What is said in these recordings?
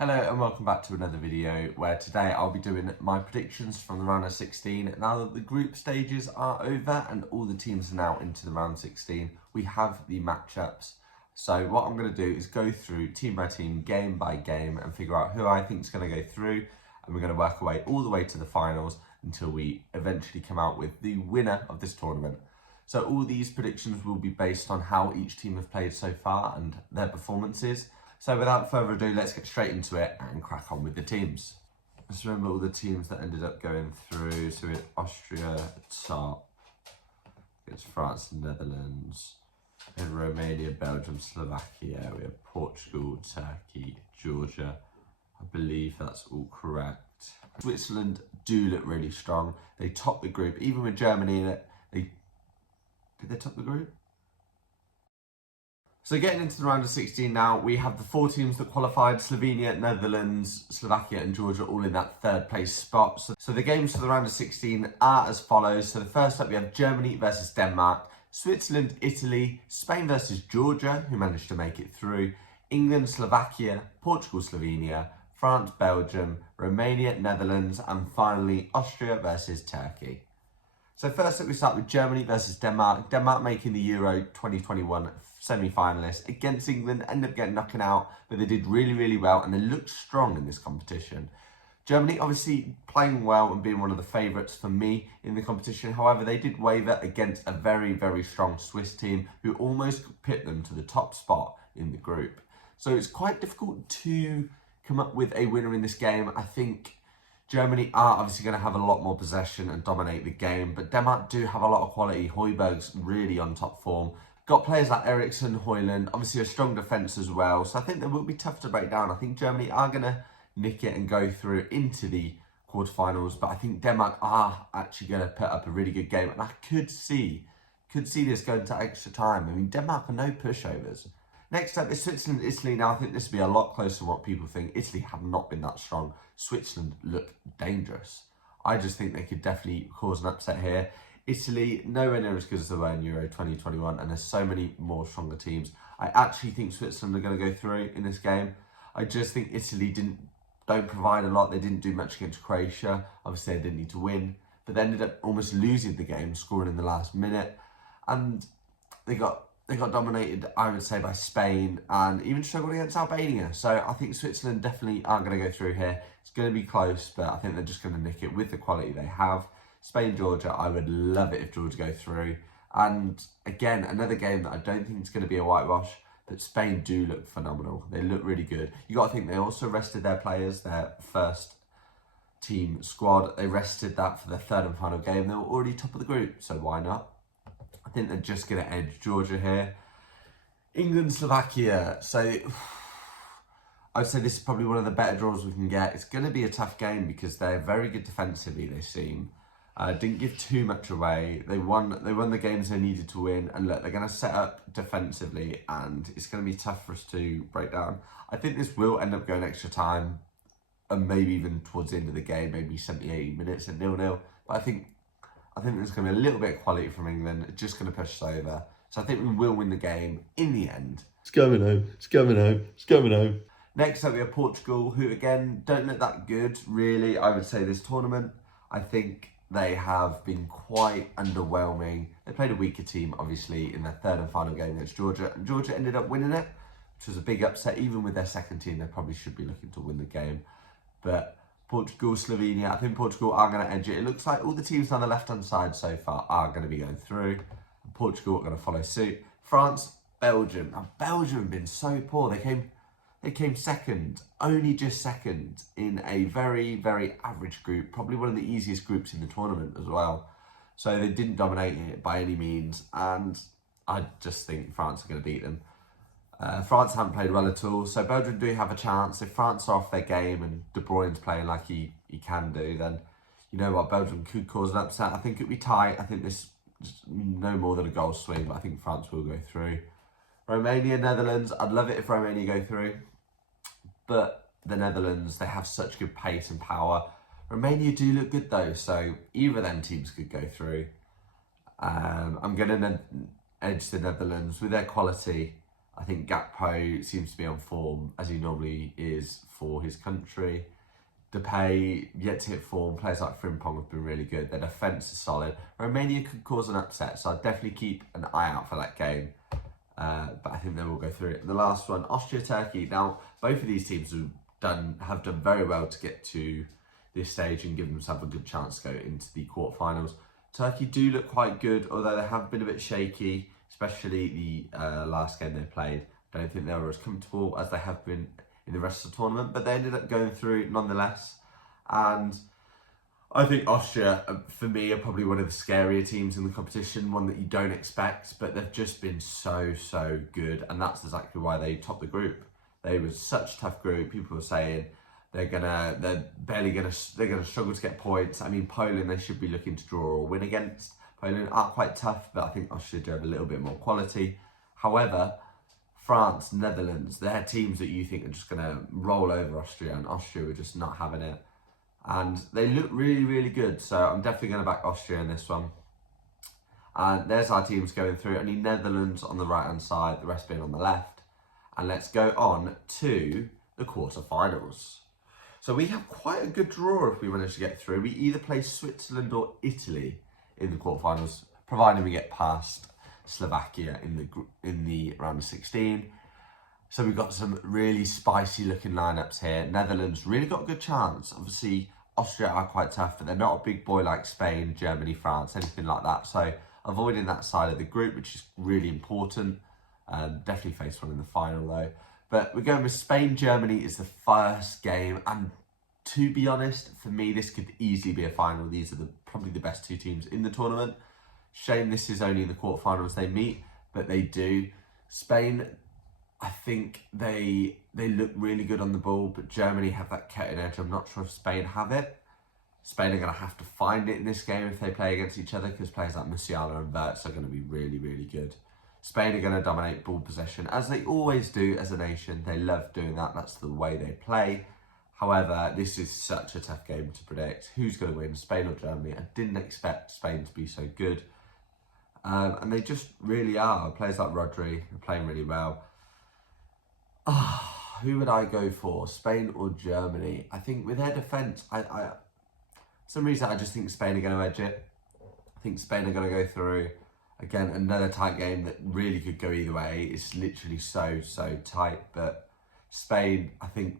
Hello and welcome back to another video where today I'll be doing my predictions from the round of 16. Now that the group stages are over and all the teams are now into the round 16, we have the matchups. So what I'm going to do is go through team by team, game by game and figure out who I think is going to go through, and we're going to work our way all the way to the finals until we eventually come out with the winner of this tournament. So all these predictions will be based on how each team have played so far and their performances. So without further ado, let's get straight into it and crack on with the teams. Just remember all the teams that ended up going through. So we had Austria at top, against France and Netherlands, we had Romania, Belgium, Slovakia, we had Portugal, Turkey, Georgia. I believe that's all correct. Switzerland do look really strong. They topped the group, even with Germany in it. Did they top the group? So getting into the round of 16 now, we have the 4 teams that qualified: Slovenia, Netherlands, Slovakia and Georgia, all in that third place spot. So the games for the round of 16 are as follows. So the first up we have Germany versus Denmark, Switzerland, Italy, Spain versus Georgia, who managed to make it through, England, Slovakia, Portugal, Slovenia, France, Belgium, Romania, Netherlands, and finally Austria versus Turkey. So first up we start with Germany versus Denmark. Denmark making the Euro 2021 semi-finalists against England, ended up getting knocked out, but they did really well and they looked strong in this competition. Germany obviously playing well and being one of the favourites for me in the competition. However, they did waver against a very strong Swiss team who almost put them to the top spot in the group. So it's quite difficult to come up with a winner in this game. I think Germany are obviously going to have a lot more possession and dominate the game, but Denmark do have a lot of quality. Højbjerg's really on top form. Got players like Eriksen, Højlund, obviously a strong defence as well. So I think that will be tough to break down. I think Germany are going to nick it and go through into the quarterfinals, but I think Denmark are actually going to put up a really good game. And I could see this going to extra time. I mean, Denmark are no pushovers. Next up is Switzerland, Italy. Now, I think this will be a lot closer than what people think. Italy have not been that strong. Switzerland look dangerous. I just think they could definitely cause an upset here. Italy, nowhere near as good as they were in Euro 2021, and there's so many more stronger teams. I actually think Switzerland are going to go through in this game. I just think Italy don't provide a lot. They didn't do much against Croatia. Obviously, they didn't need to win, but they ended up almost losing the game, scoring in the last minute, and they got dominated, I would say, by Spain and even struggled against Albania. So I think Switzerland definitely are going to go through here. It's going to be close, but I think they're just going to nick it with the quality they have. Spain, Georgia, I would love it if Georgia go through. And again, another game that I don't think is going to be a whitewash, but Spain do look phenomenal. They look really good. You got to think they also rested their players, their first team squad. They rested that for the third and final game. They were already top of the group, so why not? I think they're just going to edge Georgia here. England, Slovakia. So I'd say this is probably one of the better draws we can get. It's going to be a tough game because they're very good defensively, they seem. Didn't give too much away. They won the games they needed to win. And look, they're going to set up defensively and it's going to be tough for us to break down. I think this will end up going extra time and maybe even towards the end of the game, maybe 70, 80 minutes at 0-0. But I think there's going to be a little bit of quality from England. It's just going to push us over. So I think we will win the game in the end. It's going home. It's going home. It's going home. Next up, we have Portugal, who again don't look that good, really. I would say this tournament, I think they have been quite underwhelming. They played a weaker team, obviously, in their third and final game against Georgia. And Georgia ended up winning it, which was a big upset. Even with their second team, they probably should be looking to win the game. But Portugal, Slovenia, I think Portugal are going to edge it. It looks like all the teams on the left-hand side so far are going to be going through. And Portugal are going to follow suit. France, Belgium. Now, Belgium have been so poor. They came second, only just second, in a very average group. Probably one of the easiest groups in the tournament as well. So they didn't dominate it by any means. And I just think France are going to beat them. France haven't played well at all, so Belgium do have a chance. If France are off their game and De Bruyne's playing like he can do, then you know what, Belgium could cause an upset. I think it'd be tight. I think this is no more than a goal swing, but I think France will go through. Romania, Netherlands. I'd love it if Romania go through, but the Netherlands, they have such good pace and power. Romania do look good though, so either of them teams could go through. I'm going to edge the Netherlands with their quality. I think Gakpo seems to be on form as he normally is for his country. Depay, yet to hit form. Players like Frimpong have been really good. Their defence is solid. Romania could cause an upset, so I'd definitely keep an eye out for that game. But I think they will go through it. And the last one, Austria-Turkey. Now, both of these teams have done very well to get to this stage and give themselves a good chance to go into the quarterfinals. Turkey do look quite good, although they have been a bit shaky, especially the last game they played. I don't think they were as comfortable as they have been in the rest of the tournament, but they ended up going through nonetheless. And I think Austria, for me, are probably one of the scarier teams in the competition, one that you don't expect, but they've just been so good, and that's exactly why they topped the group. They were such a tough group. People were saying they're gonna struggle to get points. I mean, Poland, they should be looking to draw or win against. Poland are quite tough, but I think Austria do have a little bit more quality. However, France, Netherlands, they're teams that you think are just going to roll over Austria, and Austria were just not having it. And they look really good, so I'm definitely going to back Austria in this one. And there's our teams going through. Only Netherlands on the right-hand side, the rest being on the left. And let's go on to the quarterfinals. So we have quite a good draw if we manage to get through. We either play Switzerland or Italy in the quarterfinals, providing we get past Slovakia in the round of 16. So we've got some really spicy looking lineups here. Netherlands really got a good chance. Obviously, Austria are quite tough, but they're not a big boy like Spain, Germany, France, anything like that. So avoiding that side of the group, which is really important. Definitely face one in the final though. But we're going with Spain, Germany is the first game. And to be honest, for me, this could easily be a final. These are probably the best two teams in the tournament. Shame this is only in the quarterfinals they meet, but they do. Spain, I think they look really good on the ball, but Germany have that cutting edge. I'm not sure if Spain have it. Spain are going to have to find it in this game if they play against each other, because players like Musiala and Wirtz are going to be really good. Spain are going to dominate ball possession, as they always do as a nation. They love doing that. That's the way they play. However, this is such a tough game to predict. Who's going to win, Spain or Germany? I didn't expect Spain to be so good. And they just really are. Players like Rodri are playing really well. Who would I go for? Spain or Germany? I think with their defence, for some reason I just think Spain are going to edge it. I think Spain are going to go through. Again, another tight game that really could go either way. It's literally so tight. But Spain, I think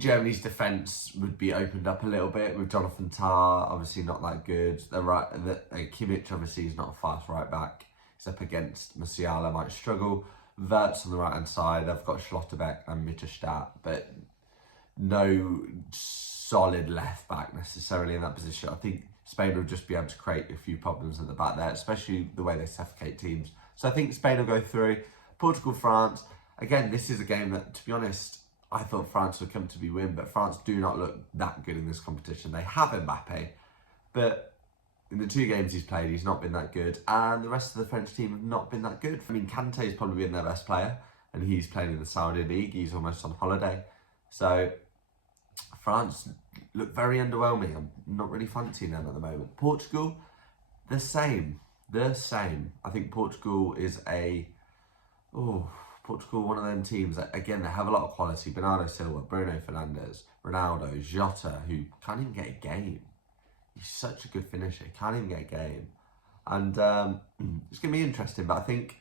Germany's defence would be opened up a little bit with Jonathan Tah, obviously not that good. Kimmich obviously is not a fast right back. He's up against Musiala, might struggle. Wirtz on the right hand side, they've got Schlotterbeck and Mittelstadt, but no solid left back necessarily in that position. I think Spain will just be able to create a few problems at the back there, especially the way they suffocate teams. So I think Spain will go through. Portugal, France. Again, this is a game that, to be honest, I thought France would comfortably win, but France do not look that good in this competition. They have Mbappe, but in the two games he's played, he's not been that good, and the rest of the French team have not been that good. I mean, Kante's probably been their best player, and he's playing in the Saudi League. He's almost on holiday. So France look very underwhelming. I'm not really fancying them at the moment. Portugal, the same. I think Portugal is Portugal, one of them teams that, again, they have a lot of quality. Bernardo Silva, Bruno Fernandes, Ronaldo, Jota, who can't even get a game. He's such a good finisher, can't even get a game. And it's going to be interesting, but I think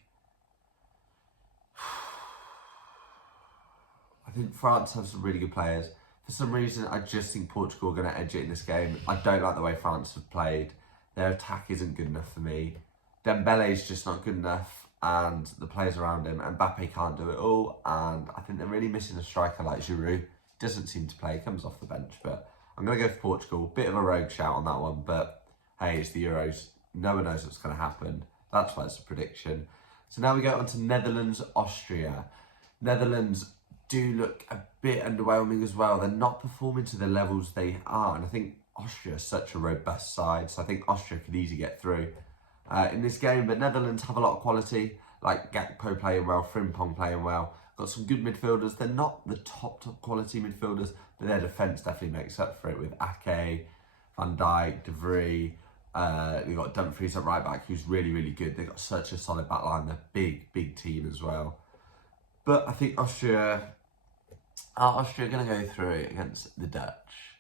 France have some really good players. For some reason, I just think Portugal are going to edge it in this game. I don't like the way France have played. Their attack isn't good enough for me. Dembele's just not good enough, and the players around him. Mbappe can't do it all, and I think they're really missing a striker like Giroud. Doesn't seem to play, comes off the bench, but I'm going to go for Portugal. Bit of a rogue shout on that one, but hey, it's the Euros. No one knows what's going to happen. That's why it's a prediction. So now we go on to Netherlands, Austria. Netherlands do look a bit underwhelming as well. They're not performing to the levels they are, and I think Austria is such a robust side, so I think Austria could easily get through in this game. But Netherlands have a lot of quality, like Gakpo playing well, Frimpong playing well. Got some good midfielders. They're not the top quality midfielders, but their defence definitely makes up for it with Ake, Van Dijk, De Vrij. They've got Dumfries at right back, who's really good. They've got such a solid back line. They're big team as well. But I think Austria are going to go through it against the Dutch.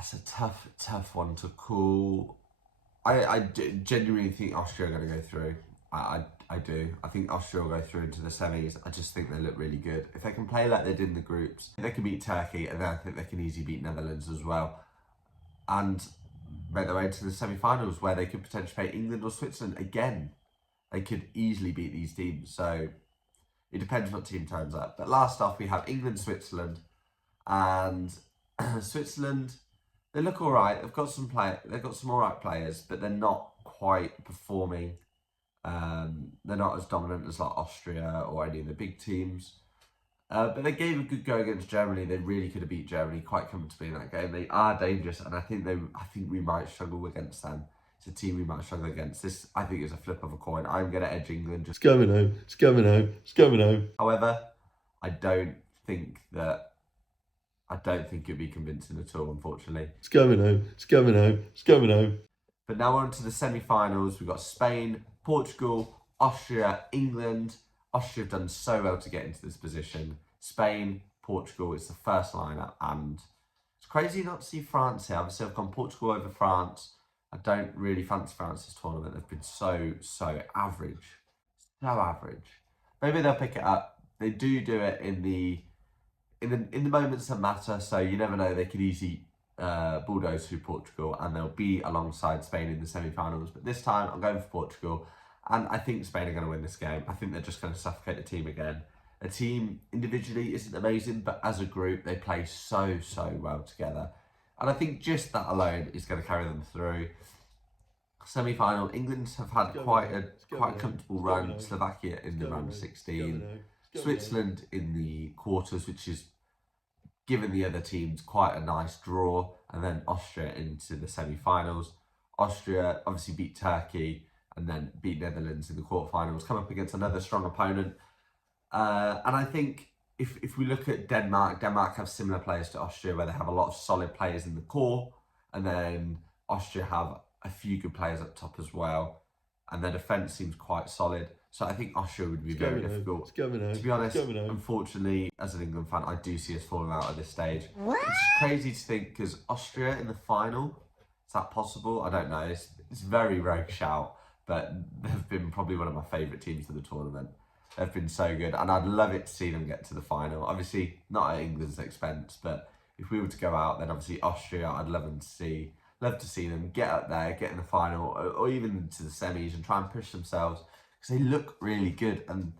It's a tough one to call. I genuinely think Austria are going to go through. I do. I think Austria will go through into the semis. I just think they look really good. If they can play like they did in the groups, they can beat Turkey, and then I think they can easily beat Netherlands as well. And make their way to the semi-finals, where they could potentially play England or Switzerland again. They could easily beat these teams. So it depends what team turns up. But last off, we have England, Switzerland, and Switzerland. They look all right. They've got some all right players, but they're not quite performing. They're not as dominant as like Austria or any of the big teams. But they gave a good go against Germany. They really could have beat Germany quite comfortably in that game. They are dangerous, and I think we might struggle against them. It's a team we might struggle against. This, I think, is a flip of a coin. I'm going to edge England. It's coming home. It's coming home. It's coming home. However, I don't think it'd be convincing at all, unfortunately. It's coming home. It's coming home. It's coming home. But now we're on to the semi-finals. We've got Spain, Portugal, Austria, England. Austria have done so well to get into this position. Spain, Portugal, it's the first lineup, and it's crazy not to see France here. Obviously, I've gone Portugal over France. I don't really fancy France's tournament. They've been so average. So average. Maybe they'll pick it up. They do it in the moments that matter, so you never know. They could easily bulldoze through Portugal, and they'll be alongside Spain in the semi-finals. But this time, I'm going for Portugal, and I think Spain are going to win this game. I think they're just going to suffocate the team again. A team individually isn't amazing, but as a group, they play so well together. And I think just that alone is going to carry them through. Semi-final, England have had quite a comfortable run. Slovakia in the round of 16. Switzerland in the quarters, which is given the other teams quite a nice draw, and then Austria into the semi-finals. Austria obviously beat Turkey and then beat Netherlands in the quarterfinals, come up against another strong opponent. And I think if we look at Denmark have similar players to Austria, where they have a lot of solid players in the core, and then Austria have a few good players up top as well, and their defence seems quite solid. So I think Austria would be very difficult. To be honest, unfortunately, as an England fan, I do see us falling out at this stage. It's crazy to think, because Austria in the final, is that possible? I don't know. It's very rogue shout, but they've been probably one of my favourite teams of the tournament. They've been so good, and I'd love it to see them get to the final. Obviously, not at England's expense, but if we were to go out, then obviously Austria, I'd love to see them get up there, get in the final, or even to the semis, and try and push themselves, because they look really good. And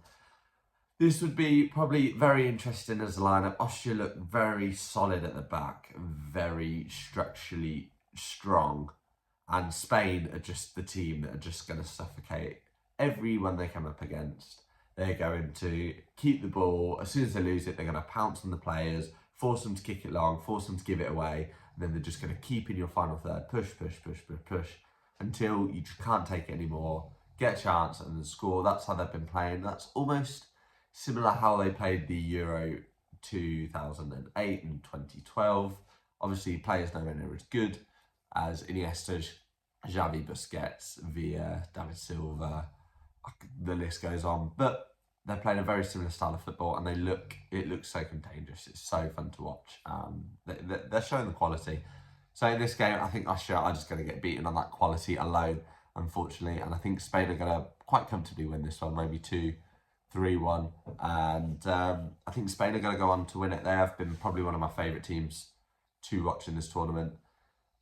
this would be probably very interesting as a lineup. Austria look very solid at the back, very structurally strong, and Spain are just the team that are just going to suffocate everyone they come up against. They're going to keep the ball. As soon as they lose it, they're going to pounce on the players, force them to kick it long, force them to give it away, and then they're just going to keep in your final third, push, until you just can't take it anymore, get a chance and then score. That's how they've been playing. That's almost similar how they played the Euro 2008 and 2012. Obviously, players nowhere near as good as Iniesta, Xavi, Busquets, Villa, David Silva. The list goes on, but they're playing a very similar style of football, and it looks so contagious. It's so fun to watch. They're showing the quality. So in this game, I think Austria are just going to get beaten on that quality alone, unfortunately, and I think Spain are going to quite comfortably win this one, maybe 2-3-1, and I think Spain are going to go on to win it. They have been probably one of my favourite teams to watch in this tournament,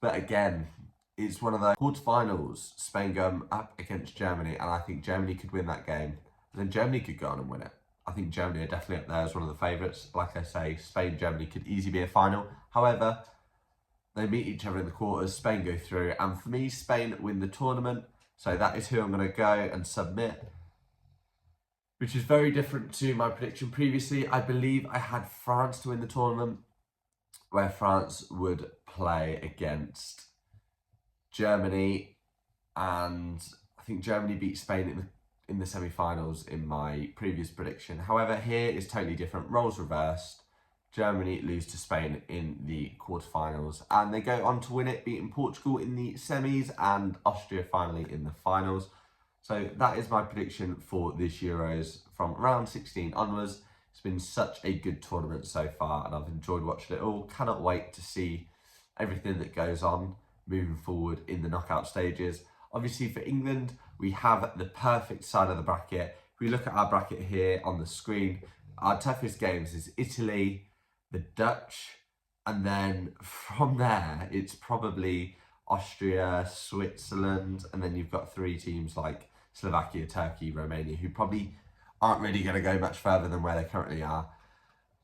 but again, it's one of the quarterfinals. Spain go up against Germany, and I think Germany could win that game. And then Germany could go on and win it. I think Germany are definitely up there as one of the favourites. Like I say, Spain, Germany could easily be a final. However, they meet each other in the quarters. Spain go through, and for me, Spain win the tournament. So that is who I'm going to go and submit, which is very different to my prediction previously. I believe I had France to win the tournament, where France would play against Germany, and I think Germany beat Spain in the semi-finals in my previous prediction. However, here is totally different. Roles reversed. Germany lose to Spain in the quarterfinals, and they go on to win it, beating Portugal in the semis and Austria finally in the finals. So that is my prediction for this Euros from round 16 onwards. It's been such a good tournament so far and I've enjoyed watching it all. Cannot wait to see everything that goes on moving forward in the knockout stages. Obviously for England, we have the perfect side of the bracket. If we look at our bracket here on the screen, our toughest games is Italy, the Dutch, and then from there, it's probably Austria, Switzerland, and then you've got 3 teams like Slovakia, Turkey, Romania, who probably aren't really going to go much further than where they currently are.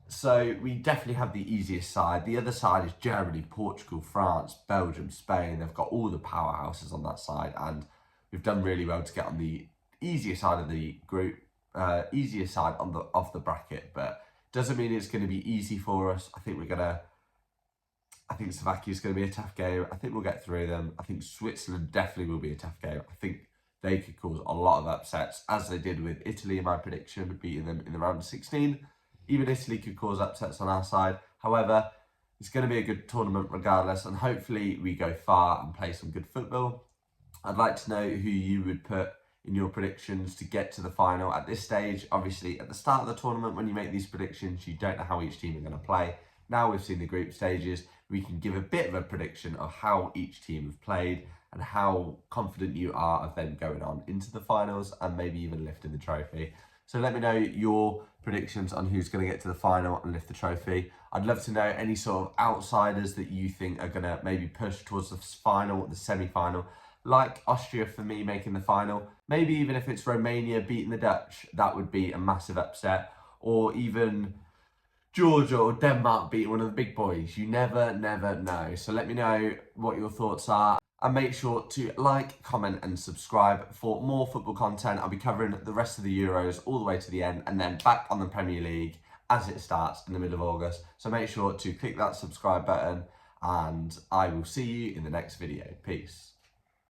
So we definitely have the easiest side. The other side is Germany, Portugal, France, Belgium, Spain. They've got all the powerhouses on that side, and we've done really well to get on the easier side of the group, easier side on the of the bracket. But doesn't mean it's going to be easy for us. I think Slovakia is going to be a tough game. I think we'll get through them. I think Switzerland definitely will be a tough game. I think they could cause a lot of upsets, as they did with Italy in my prediction, beating them in the round of 16. Even Italy could cause upsets on our side. However, it's going to be a good tournament regardless, and hopefully we go far and play some good football. I'd like to know who you would put in your predictions to get to the final at this stage. Obviously, at the start of the tournament, when you make these predictions, you don't know how each team are going to play. Now we've seen the group stages, we can give a bit of a prediction of how each team have played and how confident you are of them going on into the finals and maybe even lifting the trophy. So let me know your predictions on who's going to get to the final and lift the trophy. I'd love to know any sort of outsiders that you think are going to maybe push towards the final, the semi-final, like Austria for me making the final. Maybe even if it's Romania beating the Dutch, that would be a massive upset. Or even Georgia or Denmark beating one of the big boys. You never know. So let me know what your thoughts are. And make sure to like, comment and subscribe for more football content. I'll be covering the rest of the Euros all the way to the end and then back on the Premier League as it starts in the middle of August. So make sure to click that subscribe button and I will see you in the next video. Peace.